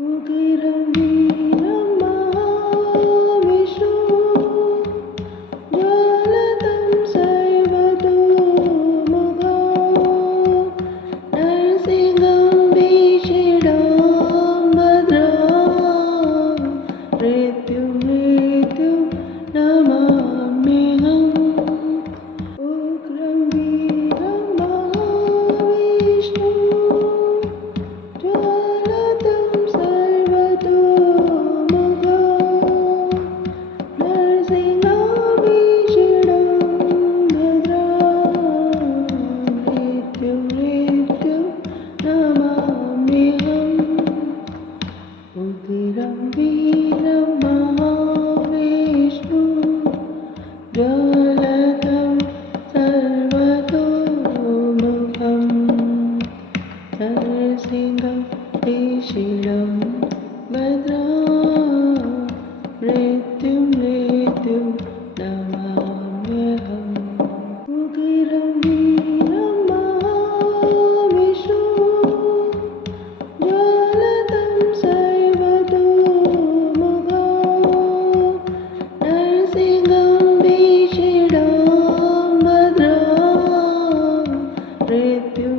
उग्रं वीरं महाविष्णुं ज्वलतं सर्वतोमुखं नरसिंहं भीषणं भद्रं मृत्युं नमाम्यहम्। उग्रं वीरं महाविष्णुं ज्वलतं सर्वतोमुखं नरसिंहं भीषणं भद्रं मृत्युं नमाम्यहम्। उग्रं वीरं महाविष्णुं ज्वलतं सर्वतोमुखं नरसिंहं भीषणं भद्रं मृत्युं नमाम्यहम्। उग्रं वीरं महाविष्णुं ज्वलतं सर्वतोमुखं नरसिंहं भीषणं भद्रं मृत्युं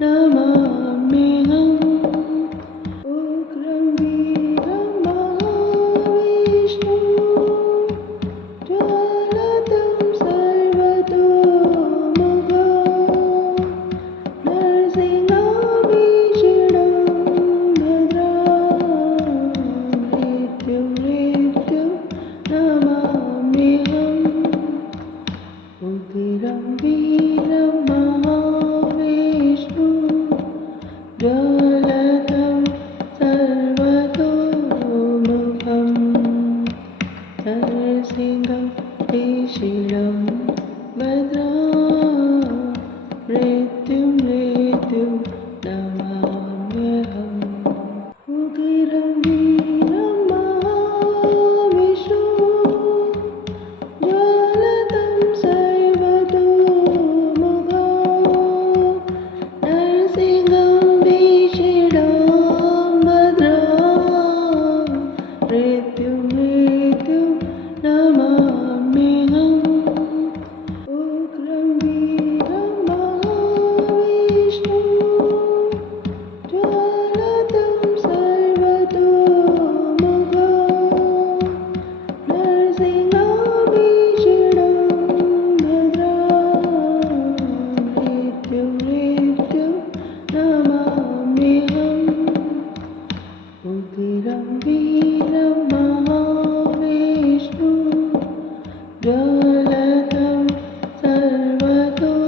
नमाम्यहम्। उग्रं वीरं महाविष्णुं ज्वलतं सर्वतोमुखं नरसिंहं भीषणं भद्रं मृत्युं नमाम्यहम्। उग्रं वीरं महाविष्णुं ज्वलतं सर्वतोमुखं नरसिंहं भीषणं भद्रं मृत्युं नमाम्यहम्। उग्रं वीरं महाविष्णुं ज्वलतं सर्वतोमुखं नरसिंहं भीषणं भद्रं मृत्युं नमाम्यहम्। उग्रं वीरं महाविष्णुं ज्वलतं सर्वतोमुखं नरसिंहं भीषणं भद्रं मृत्युं नमाम्यहम्। उग्रं वीरं महाविष्णुं ज्वलतं सर्वतोमुखं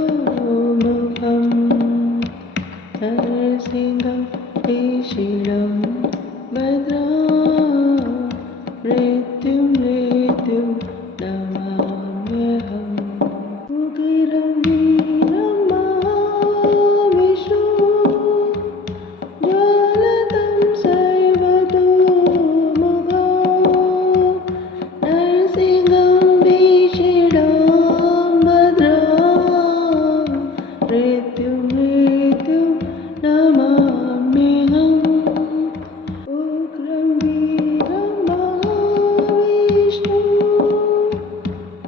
नरसिंहं भीषणं भद्रं मृत्युं नमाम्यहम्। उग्रं वीरं महाविष्णुं ज्वलतं सर्वतोमुखं नरसिंहं भीषणं भद्रं मृत्युं नमाम्यहम्। उग्रं वीरं महाविष्णुं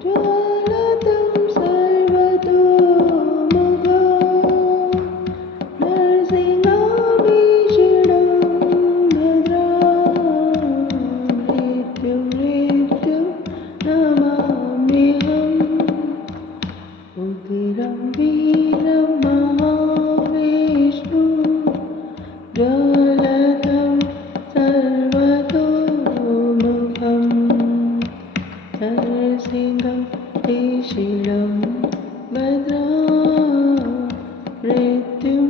ज्वलतं सर्वतोमुखं नरसिंहं भीषणं भद्रं मृत्युं नमाम्यहम्। उग्रं वीरं महाविष्णुं ज्वलतं सर्वतोमुखं नरसिंहं भीषणं भद्रं मृत्युं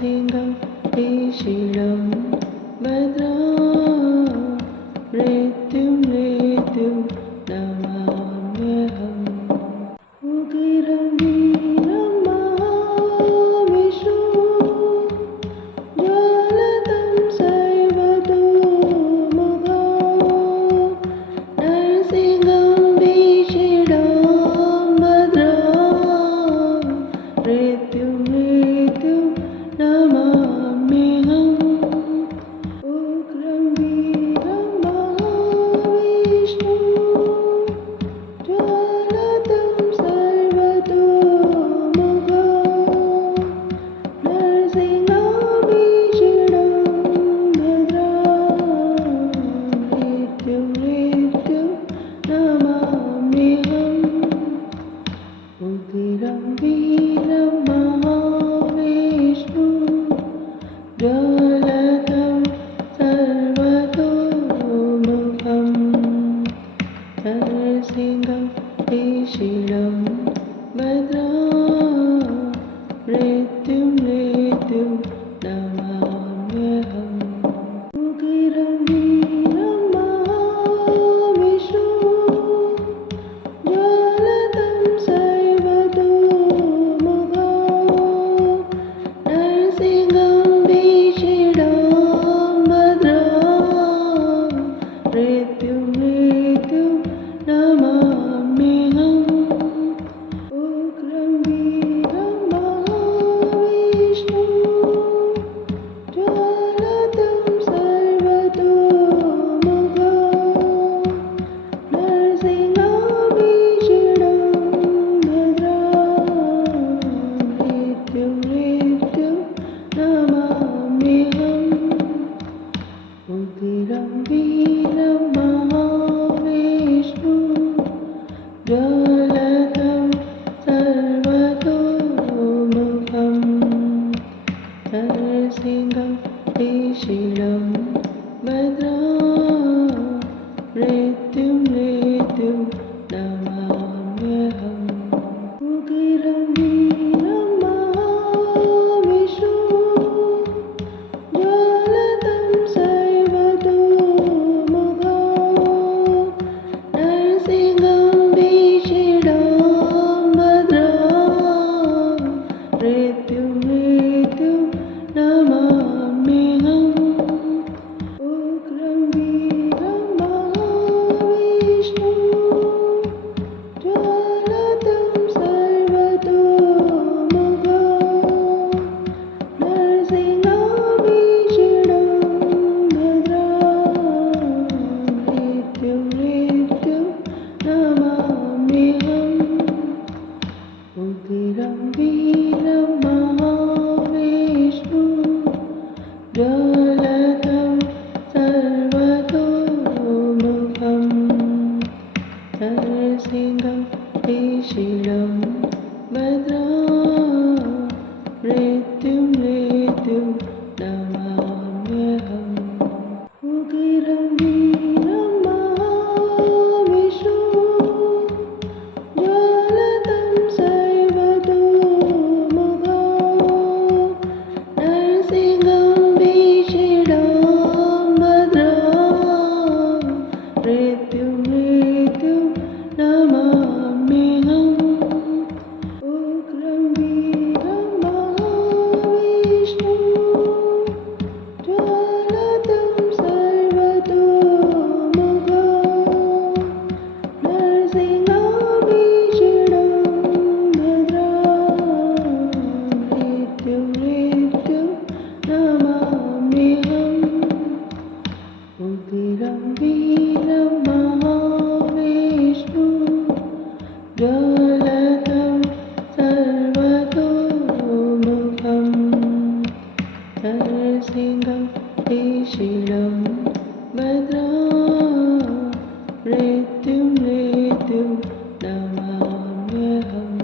नरसिंहं भीषणं भद्रं मृत्युं नमाम्यहम् उग्रं वीरं महाविष्णुं ज्वलतं सर्वतोमुखं नरसिंहं भीषणं भद्रं मृत्युं नमाम्यहम् उग्रं वीरं महाविष्णुं ज्वलतं सर्वतोमुखं नरसिंहं भीषणं भद्रं मृत्युं नमाम्यहम् उग्रं वीरं महाविष्णुं ज्वलतं सर्वतोमुखं नरसिंहं भीषणं भद्रं मृत्युं नमाम्यहम् उग्रं वीरं महाविष्णुं ज्वलतं सर्वतोमुखं नरसिंहं भीषणं भद्रं मृत्युं नमाम्यहम् उग्रं वीरं महाविष्णुं ज्वलतं सर्वतोमुखं नरसिंहं भीषणं भद्रं मृत्युं नमाम्यहम् उग्रं वीरं महाविष्णुं ज्वलतं सर्वतोमुखं नरसिंहं भीषणं भद्रं मृत्युं नमाम्यहम् उग्रं वीरं महाविष्णुं ज्वलतं सर्वतोमुखं नरसिंहं भीषणं भद्रं मृत्युं नमाम्यहम् उग्रं वीरं महाविष्णुं ज्वलतं सर्वतोमुखं नरसिंहं भीषणं भद्रं मृत्युं नमाम्यहम् उग्रं वीरं महाविष्णुं ज्वलतं सर्वतोमुखं नरसिंहं भीषणं भद्रं मृत्युं नमाम्यहम् भीषणं भद्रं मृत्युं नमाम्यहम् उग्रं वीरं महाविष्णुं ज्वलतं सर्वतोमुखं नरसिंहं भीषणं भद्रं मृत्युं नमाम्यहम् उग्रं वीरं महाविष्णुं ज्वलतं सर्वतोमुखं नरसिंहं भीषणं भद्रं मृत्युं नमाम्यहम् उग्रं वीरं महाविष्णुं ज्वलतं सर्वतोमुखं नरसिंहं भीषणं भद्रं मृत्युं नमाम्यहम् उग्रं वीरं महाविष्णुं ज्वलतं सर्वतोमुखं नरसिंहं भीषणं भद्रं मृत्युं नमाम्यहम्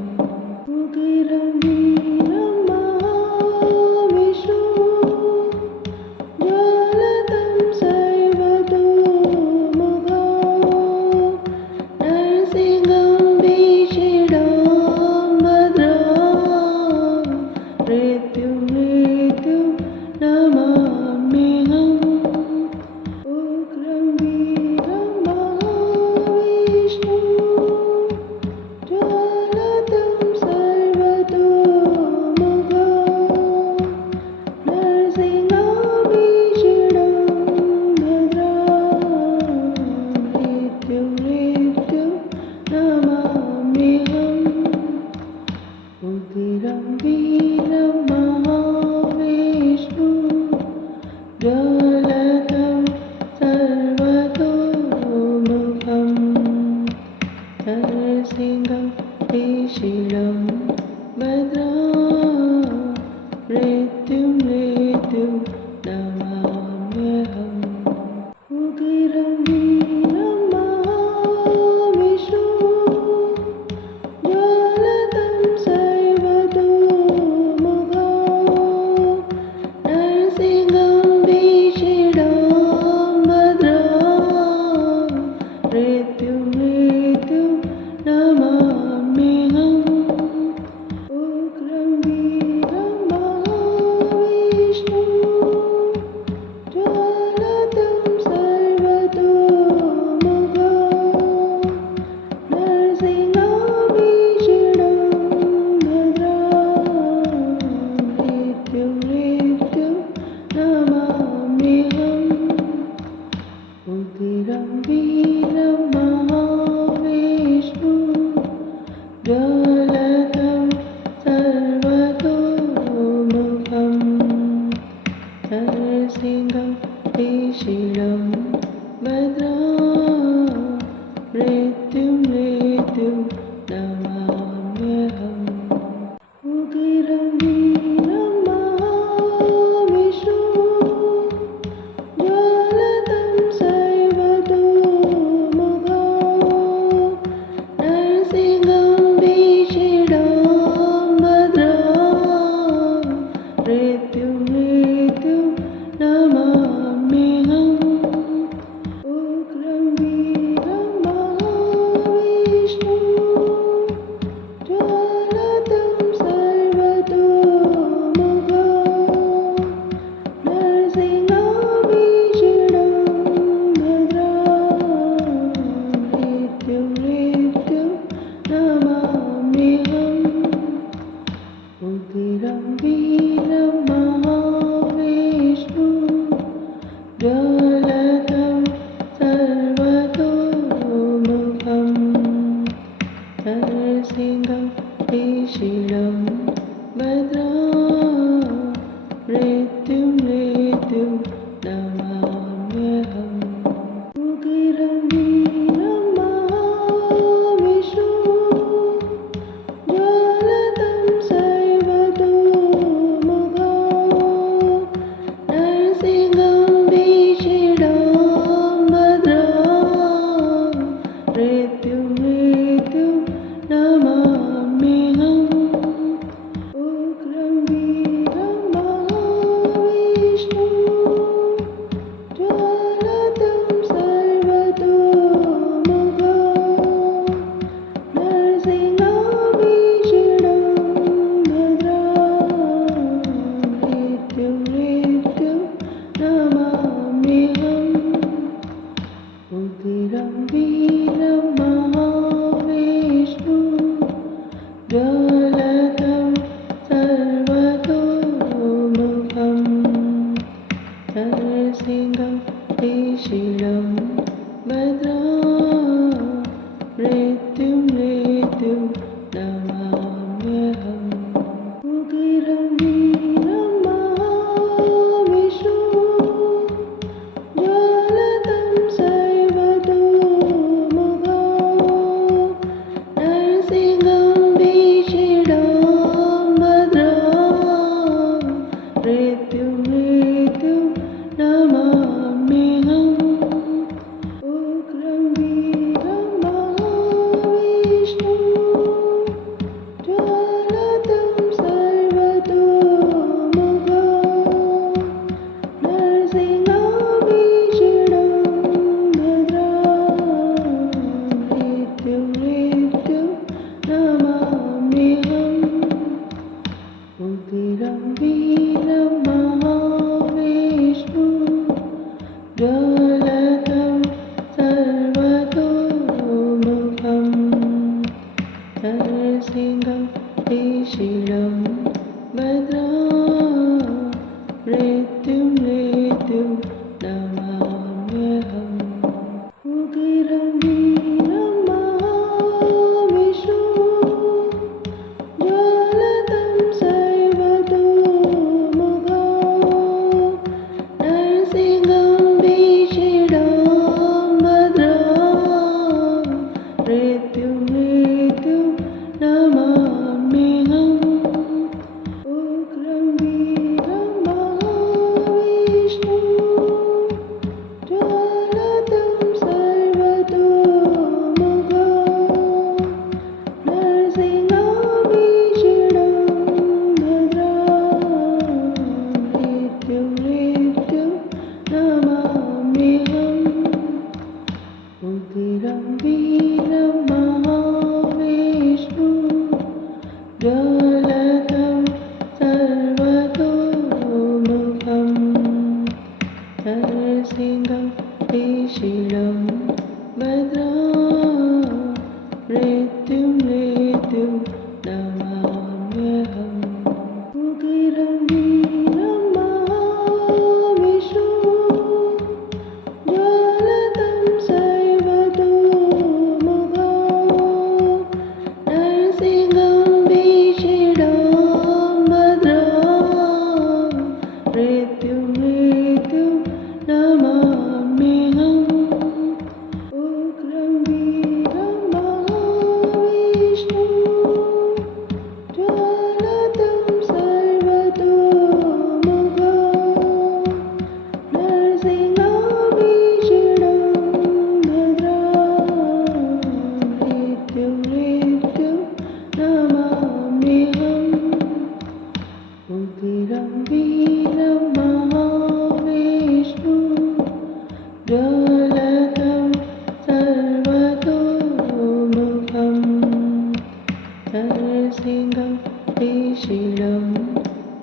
उग्रं वीरं महाविष्णुं ज्वलतं सर्वतोमुखं नरसिंहं भीषणं भद्रं मृत्युं वीरं महाविष्णु ज्वलतं सर्वतोमुखं नरसिंहं त्रिशिरं भद्रं मृत्युं नमाम्यहम् उग्रं वीरं महाविष्णु ज्वलतं सर्वतोमुखं नरसिंहं भीषणं भद्रं मृत्युं नमाम्यहम् उग्रं वीरं महाविष्णु ज्वलतं सर्वतोमुखं नरसिंहं भीषणं भद्रं मृत्युं नमाम्यहम् उग्रं वीरं महाविष्णु ज्वलतं सर्वतोमुखं नरसिंहं त्रिशिरं भद्रं मृत्युं नमाम्यहम् उग्रं वीरं महाविष्णु ज्वलतं सर्वतोमुखं नरसिंहं भीषणं भद्रं मृत्युं नमाम्यहम् उग्रं वीरं महाविष्णु ज्वलतं सर्वतोमुखं नरसिंहं भीषणं भद्रं मृत्युं नमाम्यहम् उग्रं वीरं महाविष्णु ज्वलतं सर्वतोमुखं नरसिंहं त्रिशिरं भद्रं मृत्युं नमाम्यहम् उग्रं वीरं महाविष्णु ज्वलतं सर्वतोमुखं नरसिंहं भीषणं भद्रं मृत्युं नमाम्यहम् उग्रं वीरं महाविष्णु ज्वलतं सर्वतोमुखं नरसिंहं भीषणं भद्रं मृत्युं नमाम्यहम् उग्रं वीरं महाविष्णु ज्वलतं सर्वतोमुखं नरसिंहं त्रिशिरं भद्रं मृत्युं नमाम्यहम् उग्रं वीरं महाविष्णु ज्वलतं सर्वतोमुखं नरसिंहं भीषणं भद्रं मृत्युं नमाम्यहम् उग्रं वीरं महाविष्णु ज्वलतं सर्वतोमुखं नरसिंहं भीषणं भद्रं मृत्युं नमाम्यहम् उग्रं वीरं महाविष्णु ज्वलतं सर्वतोमुखं नरसिंहं त्रिशिरं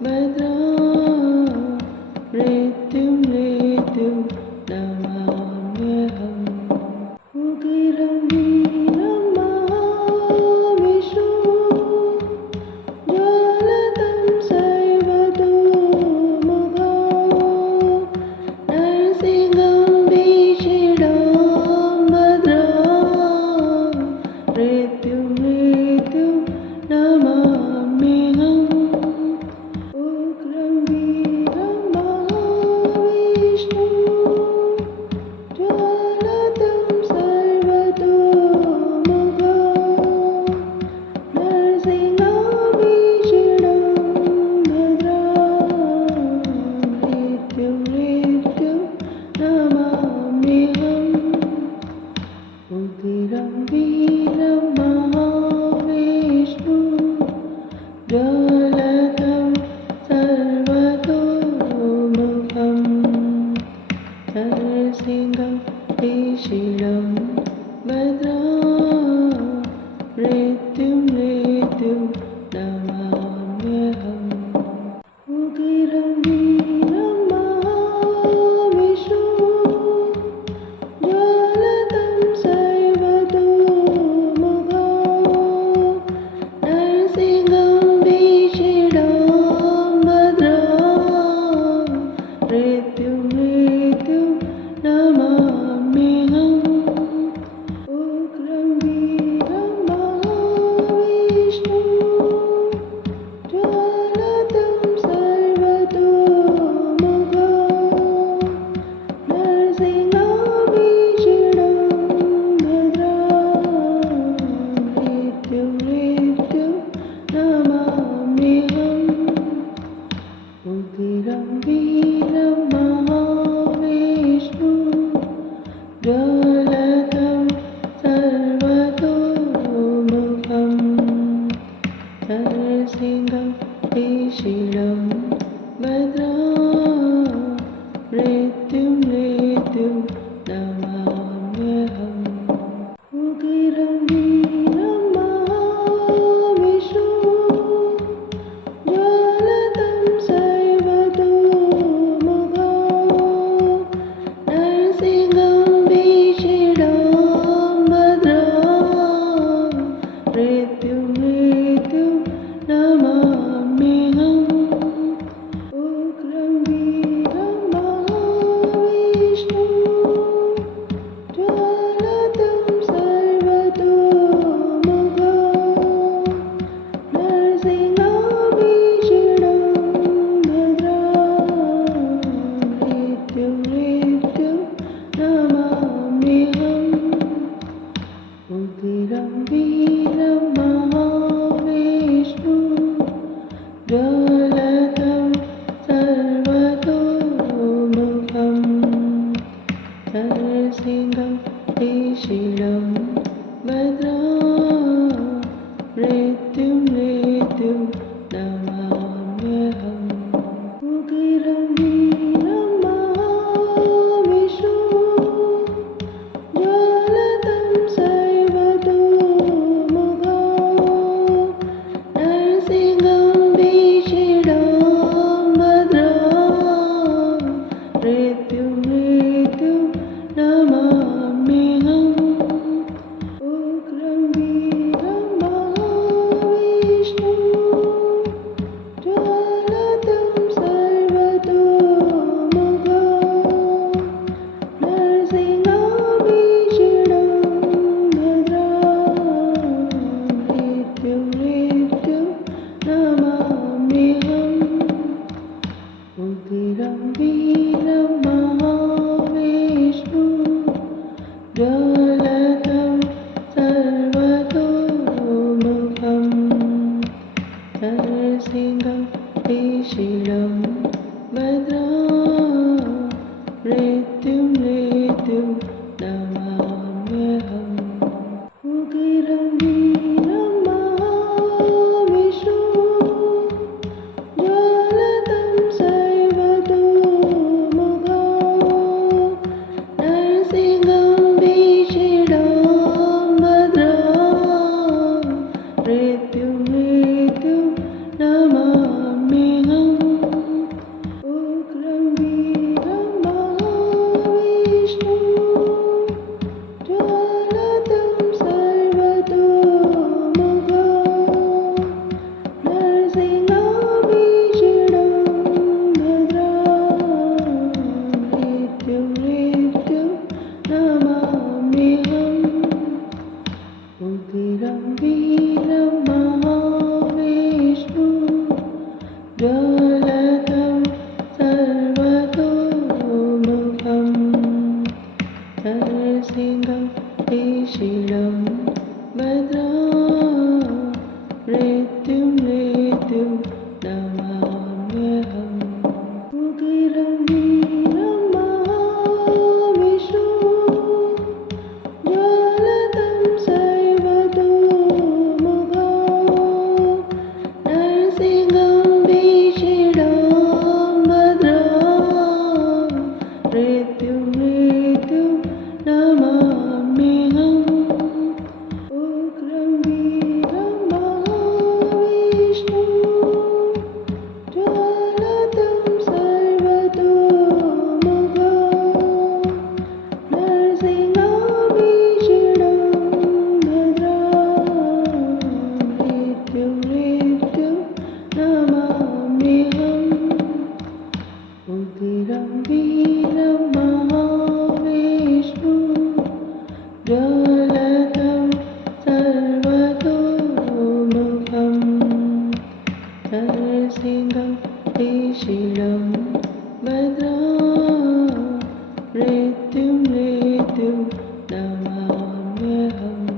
भद्रं मृत्युं नमाम्यहम् उग्रं वीरं महाविष्णु ज्वलतं उग्रं वीरं महाविष्णु ज्वलतं सर्वतोमुखं नरसिंहं त्रिशिरं भद्रं मृत्युं नमाम्यहम् उग्रं वीरं महाविष्णु ज्वलतं सर्वतोमुखं नरसिंहं भीषणं भद्रं मृत्युं नमाम्यहम् उग्रं वीरं महाविष्णु ज्वलतं सर्वतोमुखं नरसिंहं भीषणं भद्रं मृत्युं नमाम्यहम् उग्रं वीरं महाविष्णु ज्वलतं सर्वतोमुखं नरसिंहं त्रिशिरं भद्रं मृत्युं नमाम्यहम् उग्रं वीरं महाविष्णु ज्वलतं सर्वतोमुखं नरसिंहं भीषणं भद्रं मृत्युं नमाम्यहम् उग्रं वीरं महाविष्णु ज्वलतं सर्वतोमुखं नरसिंहं भीषणं भद्रं मृत्युं नमाम्यहम् उग्रं वीरं महाविष्णु ज्वलतं सर्वतोमुखं नरसिंहं त्रिशिरं भद्रं मृत्युं नमाम्यहम् उग्रं वीरं महाविष्णु ज्वलतं सर्वतोमुखं नरसिंहं भीषणं भद्रं मृत्युं नमाम्यहम् उग्रं वीरं महाविष्णु ज्वलतं सर्वतोमुखं नरसिंहं भीषणं भद्रं मृत्युं नमाम्यहम् उग्रं वीरं महाविष्णु ज्वलतं सर्वतोमुखं नरसिंहं त्रिशिरं भद्रं मृत्युं नमाम्यहम् उग्रं वीरं महाविष्णु ज्वलतं सर्वतोमुखं नरसिंहं भीषणं भद्रं मृत्युं नमाम्यहम् उग्रं वीरं महाविष्णु ज्वलतं सर्वतोमुखं नरसिंहं भीषणं भद्रं मृत्युं नमाम्यहम् उग्रं वीरं महाविष्णु ज्वलतं सर्वतोमुखं नरसिंहं त्रिशिरं भद्रं मृत्युं नमाम्यहम्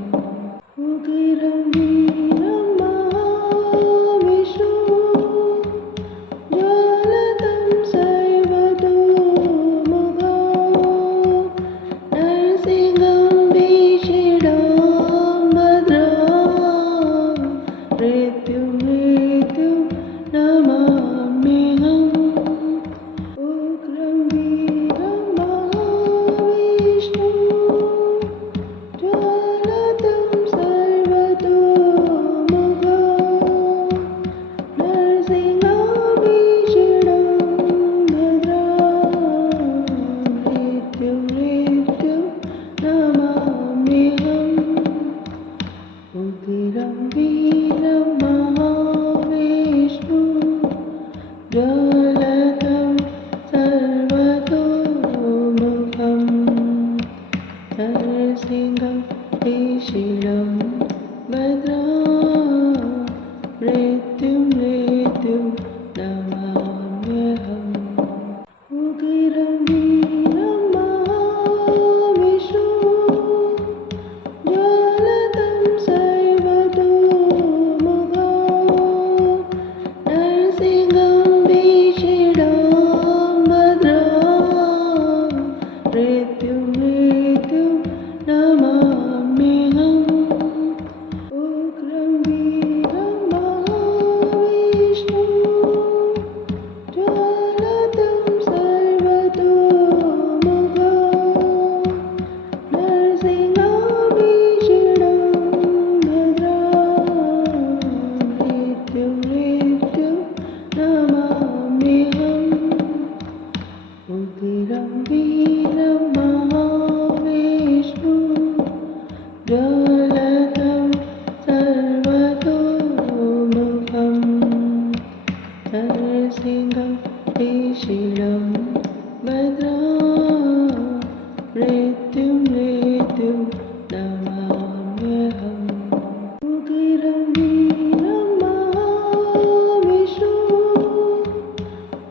उग्रं वीरं महाविष्णु ज्वलतं ज्वलतं सर्वतोमुखं नरसिंहं भीषणं भद्रं मृत्युं नमाम्यहम् उग्रं वीरं महाविष्णुं ज्वलतं सर्वतोमुखं नरसिंहं भीषणं भद्रं मृत्युं नमाम्यहम् उग्रं वीरं महाविष्णुं ज्वलतं सर्वतोमुखं नरसिंहं भीषणं भद्रं मृत्युं नमाम्यहम् उग्रं वीरं महाविष्णुं ज्वलतं सर्वतोमुखं नरसिंहं भीषणं भद्रं मृत्युं नमाम्यहम् उग्रं वीरं महाविष्णुं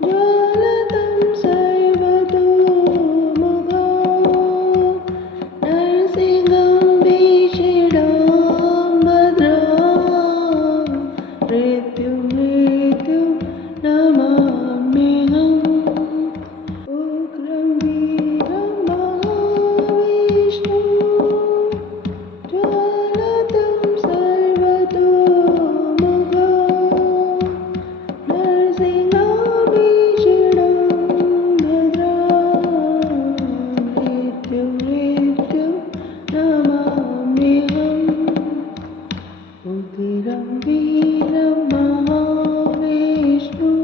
ज्वलतं सर्वतोमुखं नरसिंहं भीषणं भद्रं मृत्युं नमाम्यहम् उग्रं वीरं महाविष्णुं ज्वलतं सर्वतोमुखं नरसिंहं भीषणं भद्रं मृत्युं नमाम्यहम् उग्रं वीरं महाविष्णुं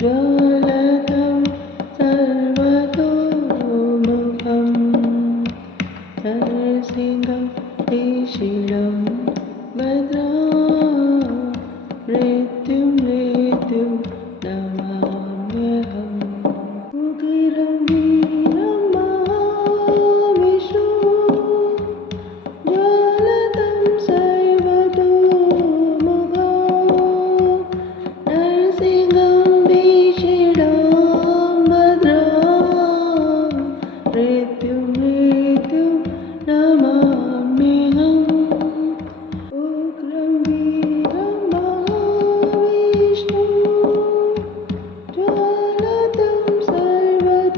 ज्वलतं सर्वतोमुखं नरसिंहं भीषणं भद्रं मृत्युं नमाम्यहम् उग्रं वीरं महाविष्णुं ज्वलतं सर्वतोमुखं नरसिंहं भीषणं भद्रं मृत्युं नमाम्यहम् उग्रं वीरं महाविष्णुं ज्वलतं सर्वतोमुखं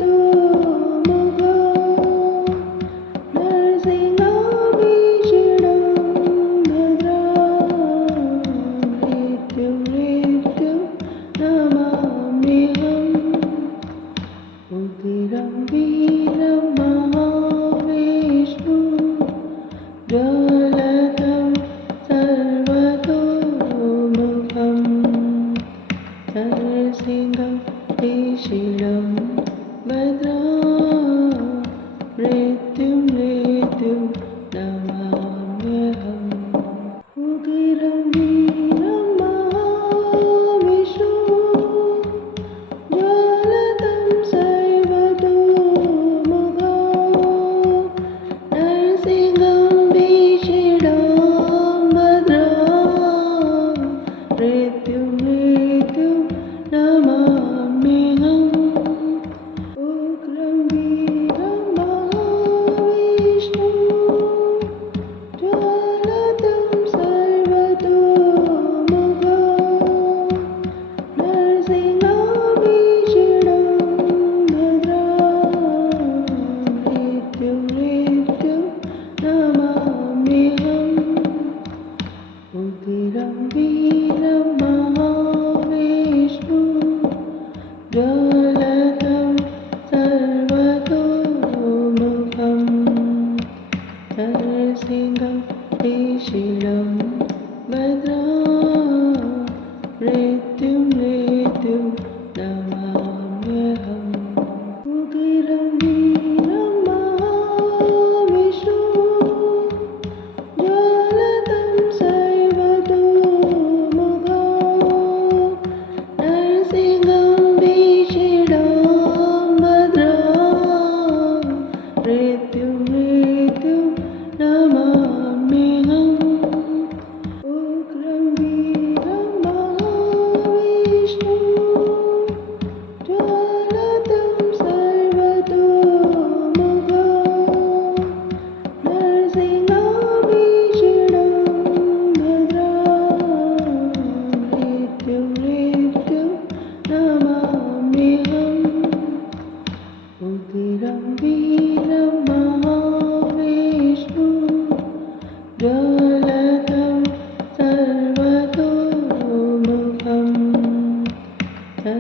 नरसिंहं भीषणं भद्रं मृत्युं नमाम्यहम् उग्रं वीरं महाविष्णुं ज्वलतं सर्वतोमुखं नरसिंहं भीषणं भद्रं मृत्युं नमाम्यहम् उग्रं वीरं महाविष्णुं ज्वलतं सर्वतोमुखं नरसिंहं भीषणं भद्रं मृत्युं नमाम्यहम् उग्रं वीरं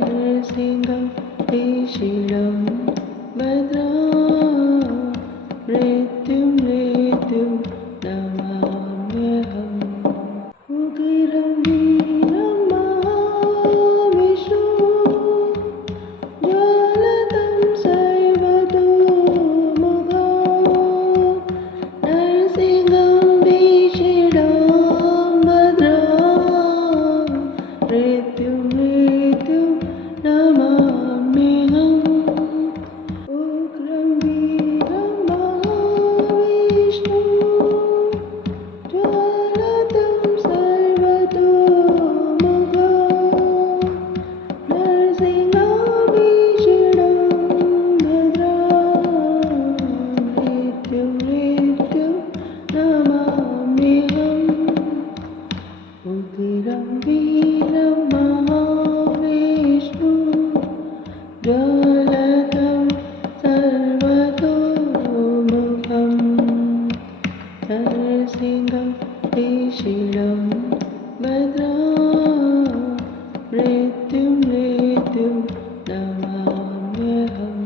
नरसिंहं भीषणं भद्रं मृत्युं नमाम्यहम् उग्रं वीरं महाविष्णुं ज्वलतं सर्वतोमुखं नरसिंहं भीषणं भद्रं मृत्युं नमाम्यहम् उग्रं वीरं महाविष्णुं ज्वलतं सर्वतोमुखं नरसिंहं भीषणं भद्रं मृत्युं नमाम्यहम् उग्रं वीरं महाविष्णुं ज्वलतं सर्वतोमुखं नरसिंहं भीषणं भद्रं मृत्युं नमाम्यहम्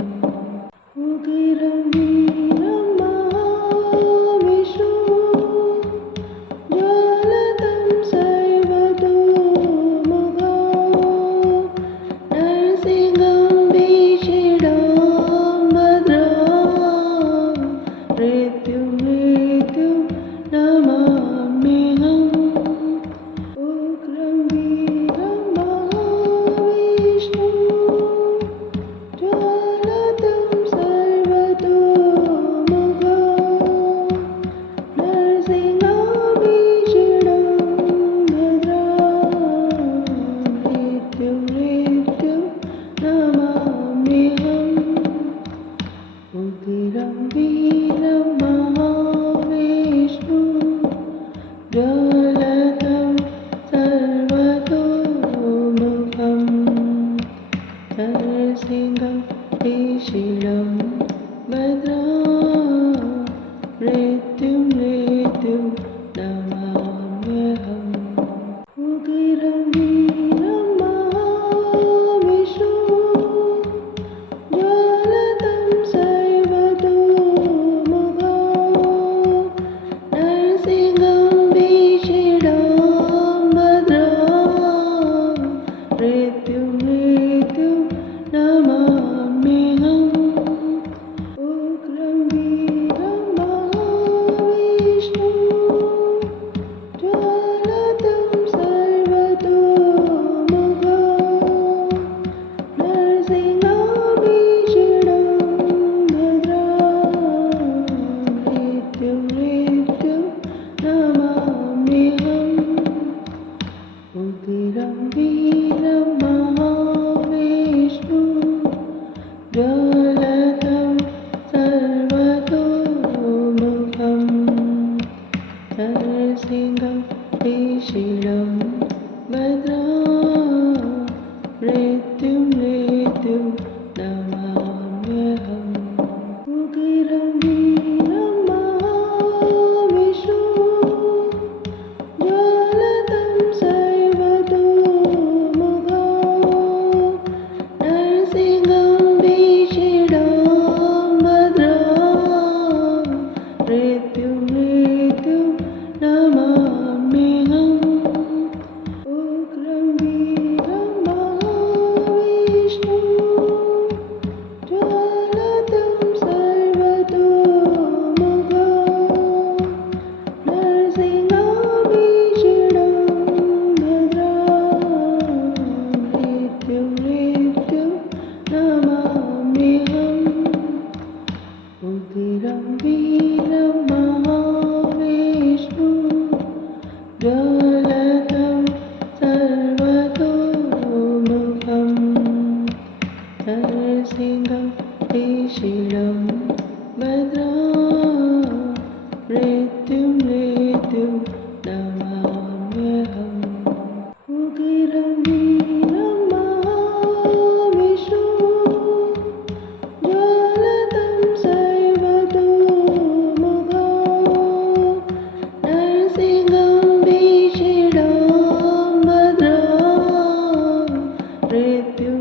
उग्रं वीरं महाविष्णुं ज्वलतं सर्वतोमुखं नरसिंहं भीषणं भद्रं मृत्युं नमाम्यहम् उग्रं वीरं महाविष्णुं ज्वलतं सर्वतोमुखं नरसिंहं भीषणं भद्रं मृत्युं नमाम्यहम् उग्रं वीरं महाविष्णुं ज्वलतं सर्वतोमुखं नरसिंहं भीषणं भद्रं मृत्युं नमाम्यहम् उग्रं वीरं महाविष्णुं ज्वलतं सर्वतोमुखं नरसिंहं भीषणं भद्रं मृत्युं नमाम्यहम् उग्रं वीरं महाविष्णुं ज्वलतं सर्वतोमुखं नरसिंहं भीषणं भद्रं मृत्युं नमाम्यहम् उग्रं वीरं महाविष्णुं ज्वलतं सर्वतोमुखं नरसिंहं भीषणं भद्रं मृत्युं नमाम्यहम् उग्रं वीरं महाविष्णुं ज्वलतं सर्वतोमुखं नरसिंहं भीषणं भद्रं मृत्युं नमाम्यहम् उग्रं वीरं महाविष्णुं ज्वलतं सर्वतोमुखं नरसिंहं भीषणं भद्रं मृत्युं नमाम्यहम् उग्रं वीरं महाविष्णुं ज्वलतं सर्वतोमुखं नरसिंहं भीषणं भद्रं मृत्युं नमाम्यहम् उग्रं वीरं महाविष्णुं ज्वलतं सर्वतोमुखं नरसिंहं भीषणं भद्रं मृत्युं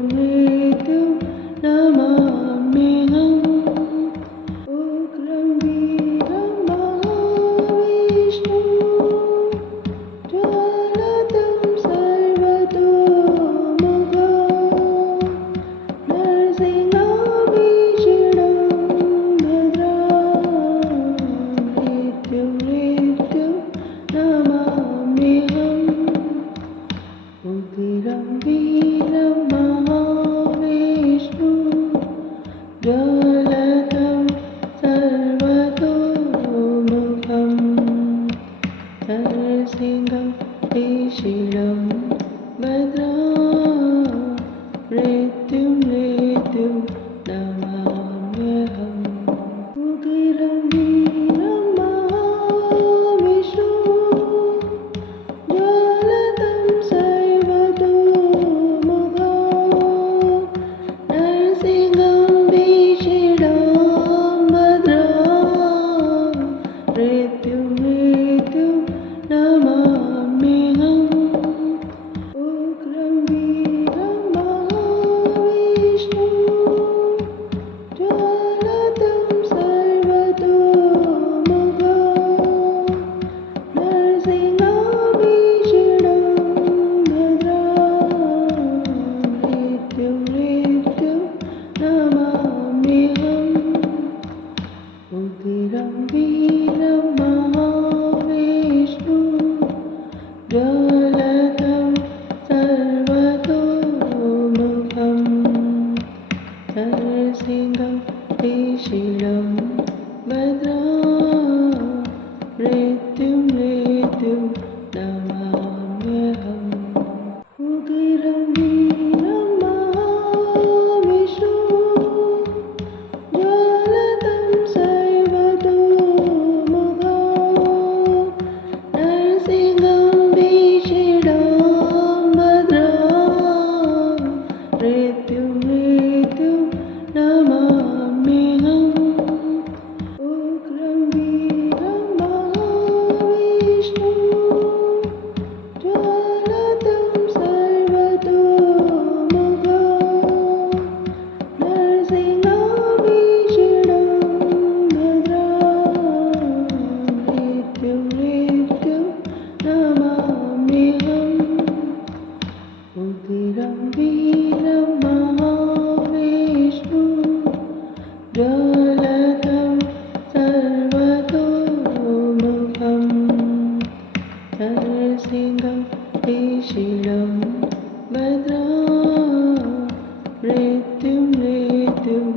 मृत्युं नमाम्यहम् उग्रं वीरं महाविष्णुं ज्वलतं सर्वतोमुखं नरसिंहभीषणं भद्रं मृत्युं नमाम्यहम् उग्रं वीरं महाविष्णुं ज्वलतं सर्वतोमुखं नरसिंहं भीषणं भद्रं मृत्युं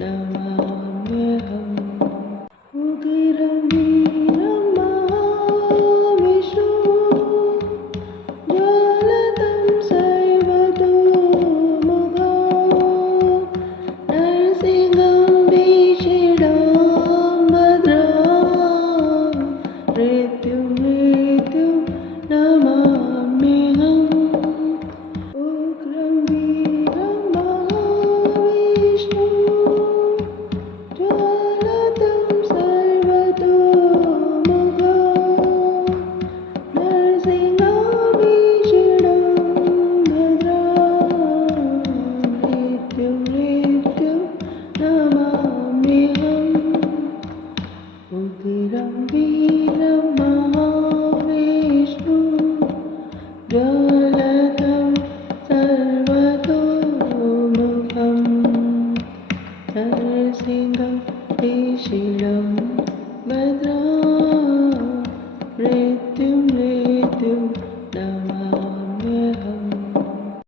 नमाम्यहम् उग्रं वीरं महाविष्णुं ज्वलतं सर्वतोमुखं नरसिंहं भीषणं भद्रं मृत्युं नमाम्यहम् उग्रं वीरं महाविष्णुं ज्वलतं सर्वतोमुखं नरसिंहभीषणं भद्रं मृत्युं नमाम्यहम् उग्रं वीरं महाविष्णुं ज्वलतं सर्वतोमुखं नरसिंहं भीषणं भद्रं